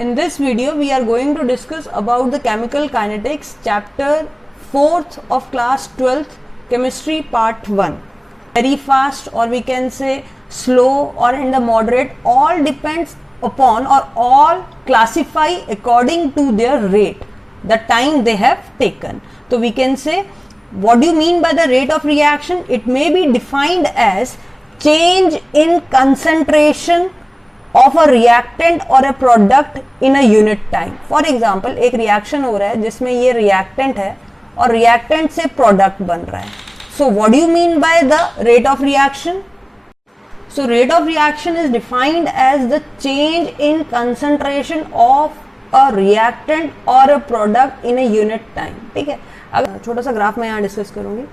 In this video, we are going to discuss about the chemical kinetics, chapter 4th of class 12th, chemistry part 1. Very fast, or we can say slow, or in the moderate, all depends upon or all classify according to their rate, the time they have taken. So we can say, what do you mean by the rate of reaction? It may be defined as change in concentration of a reactant or a product in a unit time. For example, एक reaction हो रहा है जिसमें ये reactant है और reactant से product बन रहा है. So what do you mean by the rate of reaction? So rate of reaction is defined as the change in concentration of a reactant or a product in a unit time. ठीक है, अब छोटा सा graph मैं यहाँ discuss करूंगी.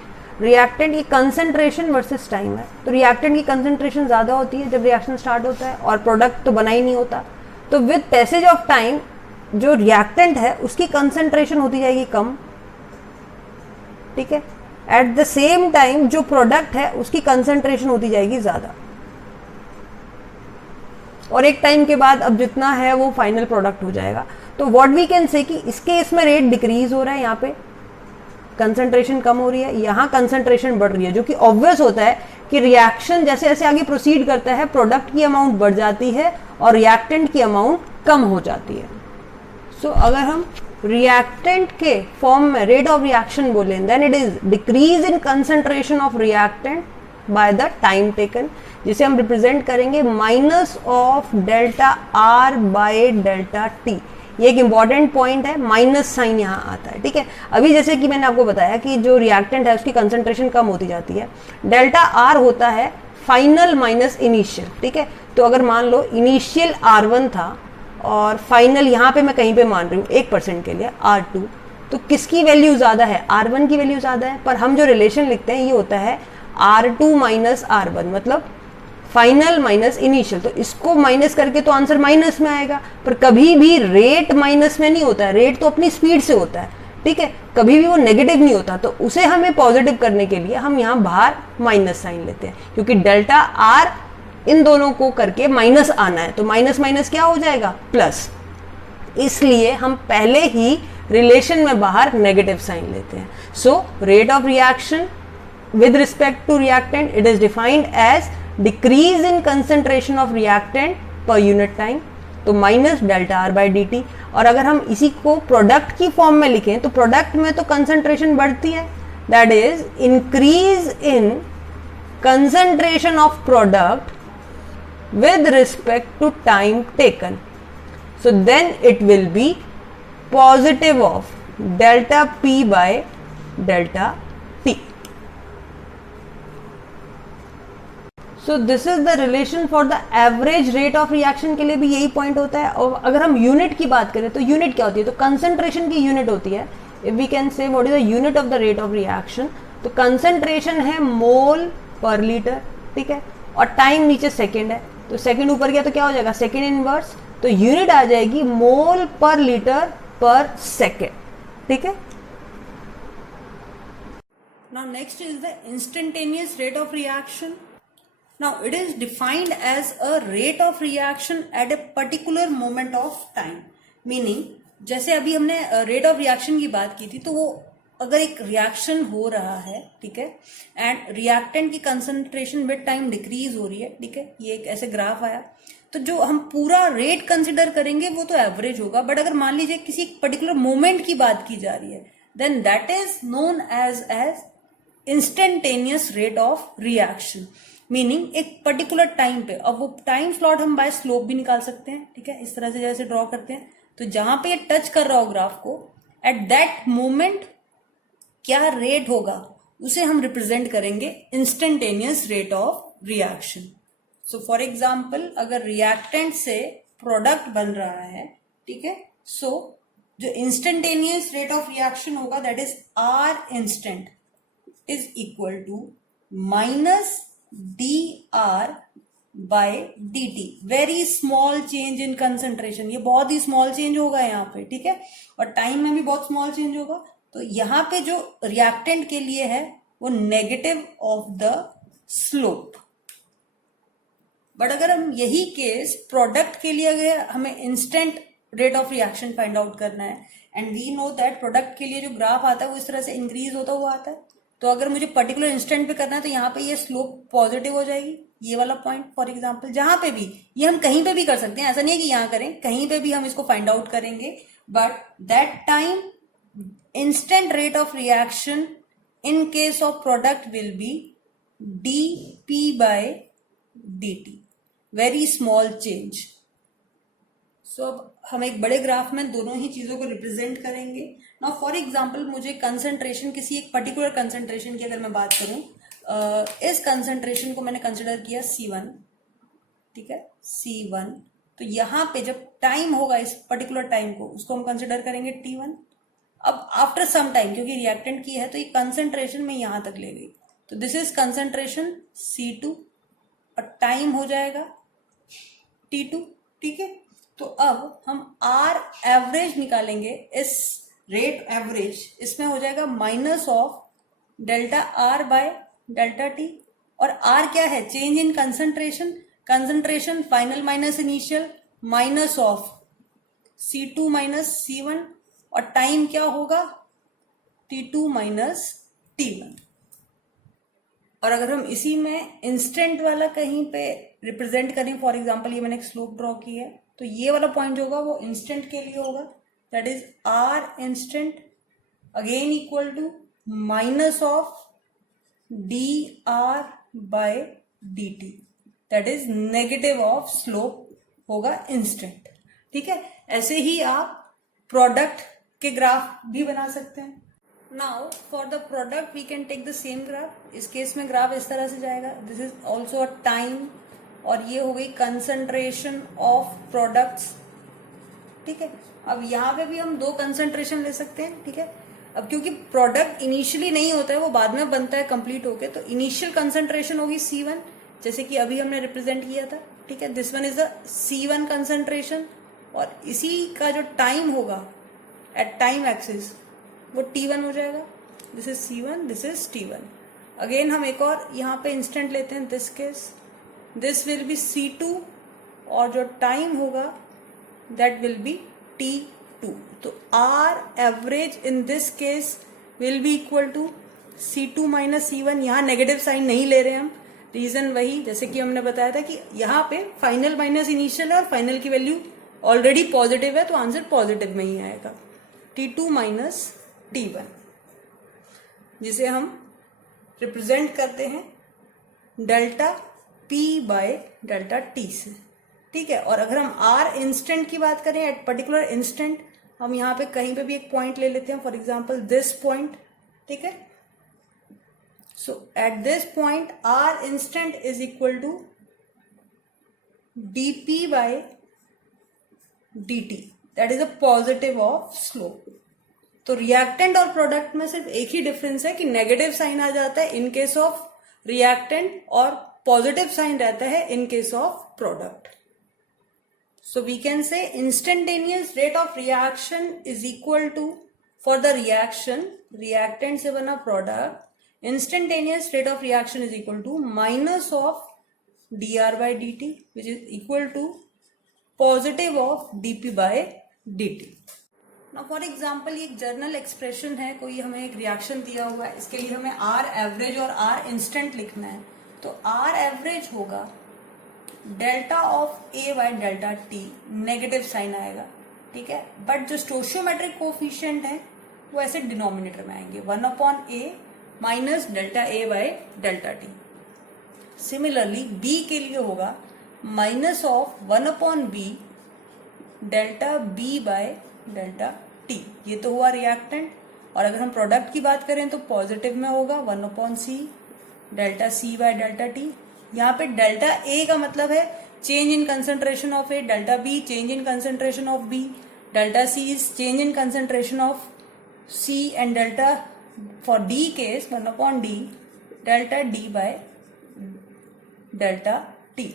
Reactant की concentration versus time है. तो रिएक्टेंट की कंसंट्रेशन ज़्यादा होती है जब रिएक्शन स्टार्ट होता है और प्रोडक्ट तो बना ही नहीं होता. तो विद पैसेज ऑफ टाइम जो रिएक्टेंट है उसकी कंसंट्रेशन होती जाएगी कम. ठीक है, एट द सेम टाइम जो प्रोडक्ट है उसकी कंसंट्रेशन होती जाएगी ज़्यादा. और एक टाइम के बाद अब जितना है वो फाइनल प्रोडक्ट हो जाएगा. तो व्हाट वी कैन से कि इसके इसमें रेट डिक्रीज हो रहा है, यहाँ पे कंसंट्रेशन कम हो रही है, यहाँ कंसंट्रेशन बढ़ रही है, जो कि ऑब्वियस होता है कि रिएक्शन जैसे जैसे आगे प्रोसीड करता है प्रोडक्ट की अमाउंट बढ़ जाती है और रिएक्टेंट की अमाउंट कम हो जाती है. सो अगर हम रिएक्टेंट के फॉर्म में रेट ऑफ रिएक्शन बोलें, then it is decrease in concentration of reactant by the time taken, जिसे हम रिप्रेजेंट करेंगे minus of delta R by delta T. ये एक इंपॉर्टेंट पॉइंट है, माइनस साइन यहाँ आता है. ठीक है, अभी जैसे कि मैंने आपको बताया कि जो रिएक्टेंट है उसकी कंसंट्रेशन कम होती जाती है. डेल्टा आर होता है फाइनल माइनस इनिशियल. ठीक है, तो अगर मान लो इनिशियल R1 था और फाइनल यहाँ पे मैं कहीं पे मान रही हूँ 1% के लिए R2, तो किसकी वैल्यू ज़्यादा है? R1 की वैल्यू ज़्यादा है. पर हम जो रिलेशन लिखते हैं ये होता है R2 माइनस R1, मतलब फाइनल माइनस इनिशियल. तो इसको माइनस करके तो आंसर माइनस में आएगा, पर कभी भी रेट माइनस में नहीं होता है. रेट तो अपनी स्पीड से होता है. ठीक है, कभी भी वो नेगेटिव नहीं होता. तो उसे हमें पॉजिटिव करने के लिए हम यहाँ बाहर माइनस साइन लेते हैं, क्योंकि डेल्टा आर इन दोनों को करके माइनस आना है. तो माइनस माइनस क्या हो जाएगा? प्लस. इसलिए हम पहले ही रिलेशन में बाहर नेगेटिव साइन लेते हैं. So rate of reaction with respect to reactant, it is defined as decrease in concentration of reactant per unit time. तो minus delta R by D T. और अगर हम इसी को प्रोडक्ट की फॉर्म में लिखें तो प्रोडक्ट में तो कंसंट्रेशन बढ़ती है, that is increase in concentration of product with respect to time taken. So then it will be positive of delta P by delta T. So this is the relation for the average rate of reaction के लिए भी यही point होता है. और अगर हम unit की बात करें तो यूनिट क्या होती है? तो कंसंट्रेशन की यूनिट होती है. If we can say what is the unit of the rate of reaction, तो कंसंट्रेशन है मोल पर लीटर. ठीक है, और टाइम नीचे सेकेंड है, तो सेकेंड ऊपर गया तो क्या हो जाएगा? Second inverse. तो यूनिट आ जाएगी मोल पर लीटर पर सेकेंड. ठीक है, now next is the instantaneous rate of reaction. Now it is defined as a rate of reaction at a particular moment of time. Meaning जैसे अभी हमने rate of reaction की बात की थी, तो वो अगर एक रिएक्शन हो रहा है, ठीक है, एंड रिएक्टेंट की कंसंट्रेशन विद टाइम डिक्रीज हो रही है. ठीक है, ये एक ऐसे ग्राफ आया, तो जो हम पूरा रेट कंसिडर करेंगे वो तो एवरेज होगा. बट अगर मान लीजिए किसी पर्टिकुलर मोमेंट की बात की जा रही है, then that is known as instantaneous rate of reaction. Meaning एक पर्टिकुलर टाइम पे. अब वो टाइम स्लॉट हम बाय स्लोप भी निकाल सकते हैं. ठीक है, इस तरह से जैसे ड्रॉ करते हैं, तो जहां पे ये टच कर रहा हो ग्राफ को, एट दैट मोमेंट क्या रेट होगा उसे हम रिप्रेजेंट करेंगे instantaneous rate of reaction. So for example, अगर रिएक्टेंट से प्रोडक्ट बन रहा है, ठीक है, सो जो इंस्टेंटेनियस रेट ऑफ रिएक्शन होगा that is R instant is equal to minus dr by dt. Very small change in concentration. ये बहुत ही स्मॉल चेंज होगा यहाँ पे. ठीक है, और टाइम में भी बहुत स्मॉल चेंज होगा. तो यहाँ पे जो रिएक्टेंट के लिए है वो negative of the slope. But अगर हम यही केस प्रोडक्ट के लिए अगर हमें instant rate of reaction find out करना है, and we know that product के लिए जो ग्राफ आता है वो इस तरह से इंक्रीज होता हुआ आता है। तो अगर मुझे पर्टिकुलर इंस्टेंट पे करना है तो यहाँ पे ये स्लोप पॉजिटिव हो जाएगी, ये वाला पॉइंट फॉर एग्जांपल, जहां पे भी, ये हम कहीं पे भी कर सकते हैं, ऐसा नहीं है कि यहाँ करें, कहीं पे भी हम इसको फाइंड आउट करेंगे, but that time instant rate of reaction in case of product will be dp by dt, very small change. So अब हम एक बड़े ग्राफ में दोनों ही चीजों को रिप्रेजेंट करेंगे. नाउ फॉर एग्जांपल मुझे कंसंट्रेशन, किसी एक पर्टिकुलर कंसंट्रेशन की अगर मैं बात करूं, इस कंसंट्रेशन को मैंने कंसिडर किया C1, ठीक है, C1. तो यहां पे जब टाइम होगा इस पर्टिकुलर टाइम को, उसको हम कंसिडर करेंगे T1. अब आफ्टर सम टाइम, क्योंकि रिएक्टेंट की है तो ये कंसंट्रेशन में यहां तक ले गई, तो दिस इज कंसंट्रेशन C2 और टाइम हो जाएगा T2, ठीक है. तो अब हम R एवरेज निकालेंगे, इस रेट एवरेज, इसमें हो जाएगा minus of delta R bye delta T. और R क्या है? Change in concentration, concentration final minus initial, minus of C2 minus C1, और टाइम क्या होगा? T2 minus T1. और अगर हम इसी में इंस्टेंट वाला कहीं पे रिप्रेजेंट करें, फॉर एग्जांपल ये मैंने एक स्लोप ड्रॉ की है, तो ये वाला पॉइंट जो होगा वो इंस्टेंट के लिए होगा, that is R instant again equal to minus of dr by dt, that is negative of slope होगा इंस्टेंट, ठीक है. ऐसे ही आप प्रोडक्ट के ग्राफ भी बना सकते हैं. Now for the product we can take the same graph. इस केस में ग्राफ इस तरह से जाएगा, this is also a time, और ये हो गई कंसंट्रेशन ऑफ प्रोडक्ट्स, ठीक है. अब यहाँ पे भी हम दो कंसंट्रेशन ले सकते हैं, ठीक है. अब क्योंकि प्रोडक्ट इनिशियली नहीं होता है, वो बाद में बनता है कंप्लीट होके, तो इनिशियल कंसंट्रेशन होगी C1, जैसे कि अभी हमने रिप्रेजेंट किया था, ठीक है. This one is the C1 concentration, और इसी का जो टाइम होगा एट टाइम एक्सिस वो T1 हो जाएगा. This is C1, this is T1. Again हम एक और यहाँ पे इंस्टेंट लेते हैं, this case, this will be C2, और जो टाइम होगा दैट विल बी T2. तो R average in this case will be equal to C2 minus C1. यहाँ नेगेटिव साइन नहीं ले रहे हम, रीजन वही जैसे कि हमने बताया था कि यहाँ पे फाइनल माइनस इनिशियल है और फाइनल की वैल्यू ऑलरेडी पॉजिटिव है, तो आंसर पॉजिटिव में ही आएगा, T2 माइनस T1, जिसे हम रिप्रेजेंट करते हैं delta P bye delta T से, ठीक है. और अगर हम R इंस्टेंट की बात करें, एट पर्टिकुलर इंस्टेंट, हम यहाँ पे कहीं पे भी एक पॉइंट ले लेते हैं, फॉर एग्जांपल दिस पॉइंट, ठीक है. So at this point R instant is equal to dP by dt, that is a positive of slope. तो रिएक्टेंट और प्रोडक्ट में सिर्फ एक ही डिफरेंस है कि नेगेटिव साइन आ जाता है इन केस ऑफ रिएक्टेंट और पॉजिटिव साइन रहता है in case of product. So we can say instantaneous rate of reaction is equal to, for the reaction, reactant से बना product, instantaneous rate of reaction is equal to minus of dr by dt, which is equal to positive of dp by dt. Now for example ये एक journal expression है, कोई हमें एक reaction दिया हुआ है, इसके लिए हमें R एवरेज और R इंस्टेंट लिखना है. तो R एवरेज होगा delta of A by delta T, negative sign आएगा, ठीक है. बट जो स्टोशियोमेट्रिक कोफिशिएंट है वो ऐसे डिनोमिनेटर में आएंगे, 1/A minus delta A by delta T. Similarly B के लिए होगा minus of 1/B delta B bye delta T. ये तो हुआ रिएक्टेंट. और अगर हम प्रोडक्ट की बात करें तो पॉजिटिव में होगा 1/C delta C bye delta T. यहाँ पे डेल्टा A का मतलब है change in concentration of A, delta B change in concentration of B, delta C is change in concentration of C, and delta for D case 1/D delta D bye delta T.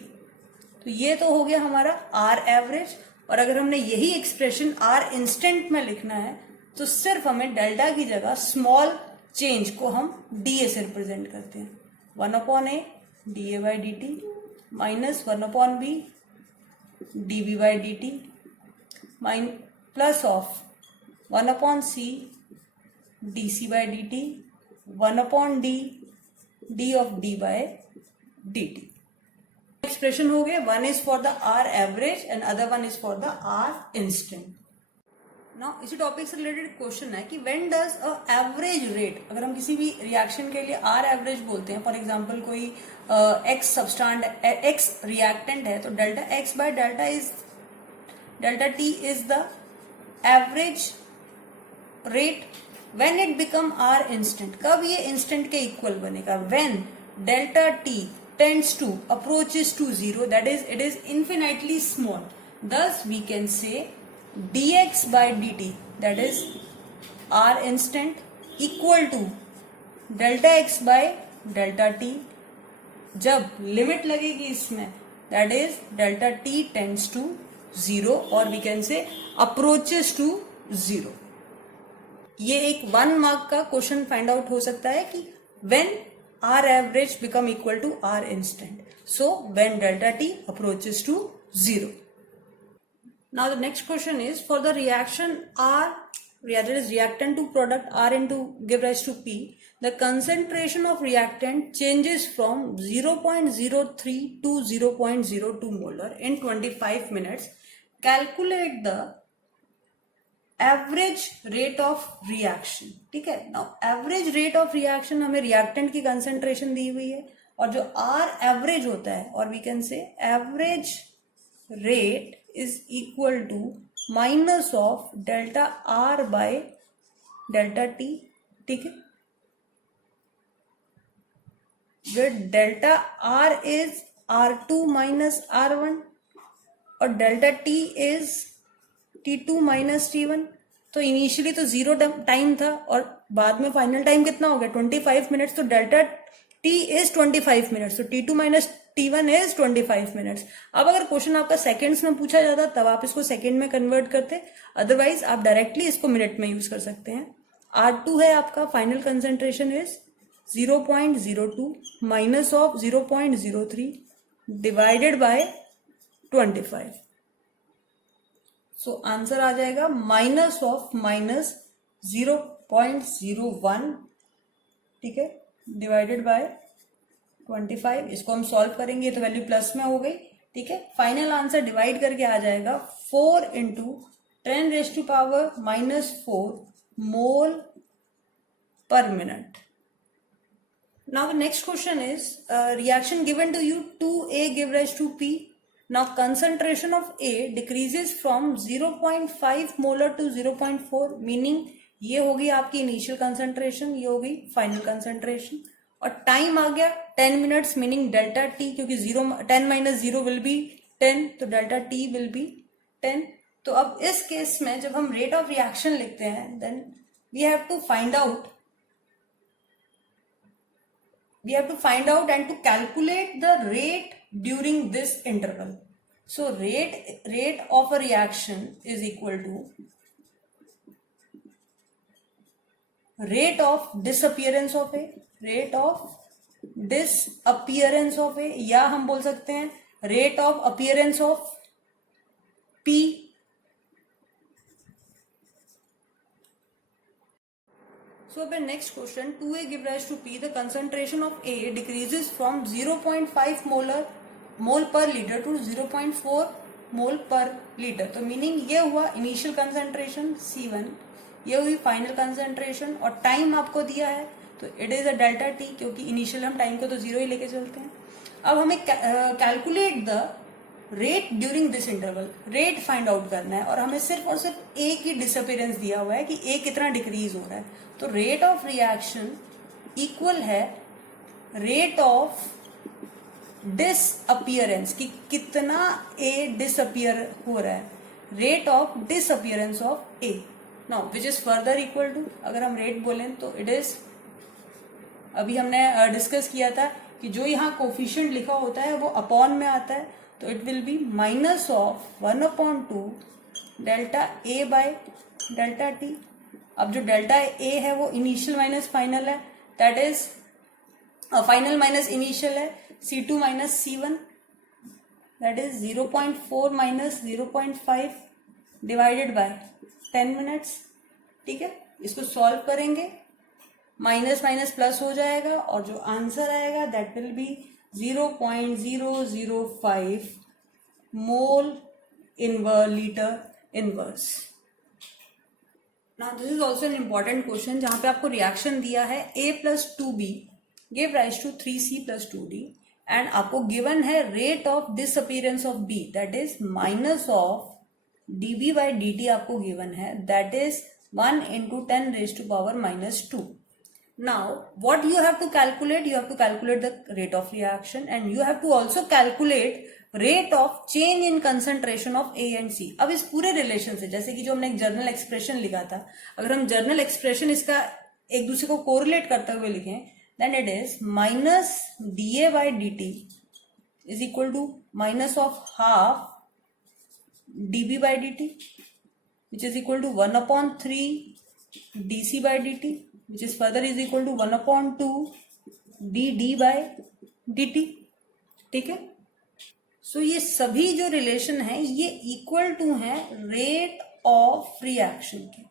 तो ये तो हो गया हमारा R average. और अगर हमने यही एक्सप्रेशन R इंस्टेंट में लिखना है तो सिर्फ हमें डेल्टा की जगह स्मॉल चेंज को हम dA से रिप्रेजेंट करते हैं, 1/A dA by dt minus 1/B dB by dt plus of 1/c dc/dt 1/d d of d/dt। Expression हो गए, one is for the R average and other one is for the R instant. Now इसी topic से related question है कि when does a average rate, अगर हम किसी भी रिएक्शन के लिए आर एवरेज बोलते हैं, फॉर एग्जांपल कोई एक्स सबस्टांड एक्स रिएक्टेंट है, तो delta X by delta T is the average rate when it become R instant. कब ये इंस्टेंट के इक्वल बनेगा? When delta T tends to approaches to 0, that is it is infinitely small, thus we can say dx by dt, that is r instant equal to delta x by delta t जब limit लगेगी इसमें, that is delta t tends to 0 और we can say approaches to 0। ये एक 1 mark का question find out हो सकता है कि when R average become equal to R instant. So when delta T approaches to 0. Now the next question is for the reaction R, that is reactant to product R into give rise to P, the concentration of reactant changes from 0.03 to 0.02 molar in 25 minutes. Calculate the average rate of reaction. ठीक है, now average rate of reaction हमें reactant की concentration दी हुई है और जो R average होता है, और we can say average rate is equal to minus of delta R by delta T. ठीक है, with delta R is R2 minus R1 और delta T is T2 minus T1। तो इनिशियली तो 0 time था और बाद में फाइनल टाइम कितना हो गया? 25 मिनट्स। तो डेल्टा T इज 25 मिनट्स, तो T2 minus T1 is 25 minutes. अब अगर क्वेश्चन आपका सेकेंड्स में पूछा जाता तब आप इसको सेकेंड में कन्वर्ट करते, अदरवाइज आप डायरेक्टली इसको मिनट में यूज कर सकते हैं। R2 है आपका, final concentration is 0.02 minus of 0.03 divided by 25। So answer आ जाएगा माइनस ऑफ माइनस 0.01, ठीक है, डिवाइडेड बाय 25। इसको हम सॉल्व करेंगे तो वैल्यू प्लस में हो गई। ठीक है, फाइनल आंसर डिवाइड करके आ जाएगा 4 इंटू 10⁻⁻⁴ मोल पर minute. Now the next question is reaction given to you 2A give rise to P. Now concentration of A decreases from 0.5 molar to 0.4, meaning ये होगी आपकी इनिशियल कंसंट्रेशन, ये होगी फाइनल कंसंट्रेशन, और time आ गया 10 मिनट्स, मीनिंग डेल्टा टी, क्योंकि 10 minus 0 will be 10, तो delta T will be 10। तो अब इस केस में जब हम रेट ऑफ रिएक्शन लिखते हैं, then we have to find out and to calculate the rate during this interval. So rate of a reaction is equal to rate of disappearance of A, या हम बोल सकते हैं rate of appearance of P। So the next question, 2A give rise to P, the concentration of A decreases from 0.5 mole per liter to 0.4 mole per liter। तो meaning ये हुआ initial concentration C1, ये हुई final concentration, और time आपको दिया है तो it is a delta T, क्योंकि इनिशियल हम टाइम को तो 0 ही लेके चलते हैं। अब हमें calculate the rate during this interval, rate find out करना है, और हमें सिर्फ और सिर्फ ए की डिसअपियरेंस दिया हुआ है कि ए कितना डिक्रीज हो रहा है। तो रेट ऑफ रिएक्शन इक्वल है रेट ऑफ डिसअपियरेंस, कि कितना ए डिसअपियर हो रहा है, rate of disappearance of A. Now which is further equal to, अगर हम रेट बोलें तो इट इज, अभी हमने डिस्कस किया था कि जो यहाँ कोफिशिएंट लिखा होता है वो अपॉन में आता है, तो it will B minus of 1/2 delta A bye delta T. अब जो डेल्टा ए है वो इनिशियल माइनस फाइनल है, that is final minus initial है, C2 minus C1, that is 0.4 minus 0.5 divided by 10 minutes. ठीक है, इसको सॉल्व करेंगे, माइनस माइनस प्लस हो जाएगा और जो आंसर आएगा that will be 0.005 mole litre inverse. Now this is also an important question जहां पे आपको रिएक्शन दिया है A+2B give rise to 3C+2D and आपको गिवन है rate of disappearance of B that is minus of dB/dt आपको given है that is 1 × 10⁻⁻²। Now what you have to calculate? You have to calculate the rate of reaction and you have to also calculate rate of change in concentration of A and C। अब इस पूरे relation से, जैसे कि जो हमने एक journal expression लिखा था, अगर हम जर्नल एक्सप्रेशन इसका एक दूसरे को कोरिलेट करते हुए लिखें then it is minus dA/dt is equal to minus of half dB/dt which is equal to 1/3 dC/dt which is further is equal to 1/2 dD/dt। ठीक है, सो ये सभी जो रिलेशन है ये इक्वल टू है रेट ऑफ रिएक्शन के।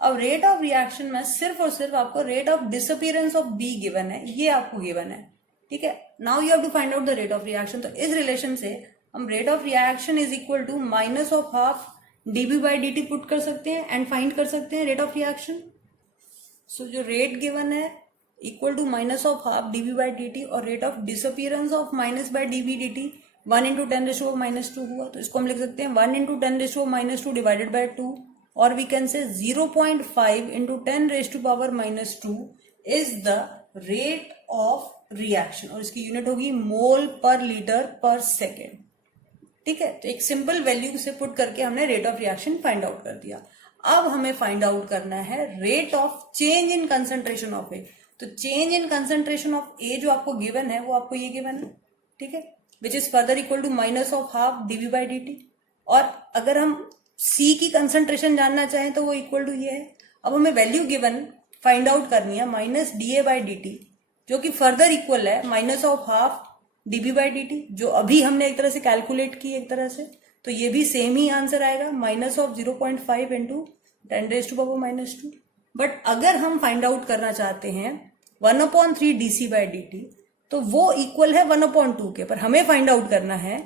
अब रेट ऑफ रिएक्शन में सिर्फ और सिर्फ आपको rate of disappearance of B given है, ये आपको गिवन है। ठीक है, now you have to find out the rate of reaction. तो इस रिलेशन से हम rate of reaction is equal to minus of half dB/dt put कर सकते हैं एंड फाइंड कर सकते हैं रेट ऑफ रिएक्शन। सो जो रेट गिवन है equal to minus of half dB/dt और rate of disappearance of minus by dB/dt 1 × 10⁻⁻² हुआ, तो इसको हम लिख सकते हैं 1 × 10⁻⁻² डिवाइडेड बाय 2 और वी कैन से 0.5 × 10⁻⁻² is the rate of reaction और इसकी यूनिट होगी मोल पर लीटर पर सेकेंड। ठीक है, तो एक सिंपल वैल्यू से पुट करके हमने rate of reaction find out कर दिया। अब हमें फाइंड आउट करना है rate of change in concentration of A. तो change in concentration of A जो आपको गिवन है वो आपको ये गिवन है। ठीक है, which is further equal to minus of half dB/dt और अगर हम सी की कंसंट्रेशन जानना चाहें तो वो इक्वल टू ये है। अब हमें वैल्यू गिवन फाइंड आउट करनी है माइनस dA/dt जो कि फर्दर इक्वल है माइनस ऑफ हाफ dB/dt जो अभी हमने एक तरह से कैलकुलेट की एक तरह से, तो ये भी सेम ही आंसर आएगा माइनस ऑफ 0.5 × 10⁻⁻²। बट अगर हम फाइंड आउट करना चाहते हैं 1/3 dC/dt तो वो इक्वल है 1/2 के, पर हमें फाइंड आउट करना है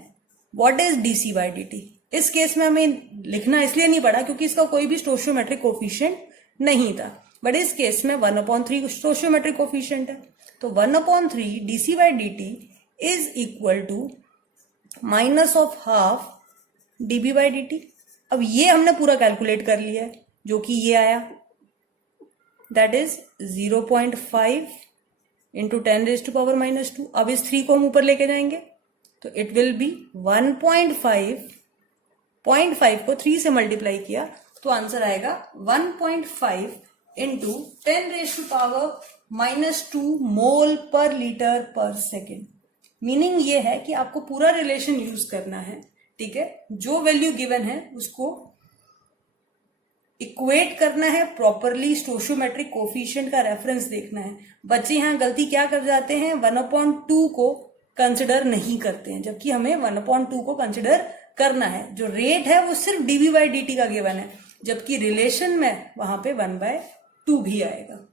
व्हाट इज dC/dt। इस केस में हमें लिखना इसलिए नहीं पड़ा क्योंकि इसका कोई भी स्टोशियोमेट्रिक कोफिशिएंट नहीं था, बट इस केस में 1/3 स्टोशियोमेट्रिक कोफिशिएंट है, तो 1/3 dC/dt is equal to minus of half dB/dt। अब ये हमने पूरा कैलकुलेट कर लिया है जो कि ये आया दैट इज 0.5 × 10⁻⁻²। अब इस 3 को हम ऊपर लेके जाएंगे तो इट विल बी 1.5 को 3 से मल्टीप्लाई किया तो आंसर आएगा 1.5 × 10⁻⁻² मोल पर लीटर पर सेकेंड। मीनिंग ये है कि आपको पूरा रिलेशन यूज करना है। ठीक है, जो वैल्यू गिवन है उसको इक्वेट करना है प्रॉपरली, स्टोशियोमेट्रिक कोफिशिएंट का रेफरेंस देखना है। बच्चे यहां गलती क्या कर जाते हैं, 1/2 को कंसिडर नहीं करते हैं, जबकि हमें 1/2 को कंसिडर करना है। जो रेट है वो सिर्फ dB/dt का गिवन है, जबकि रिलेशन में वहां पे 1/2 भी आएगा।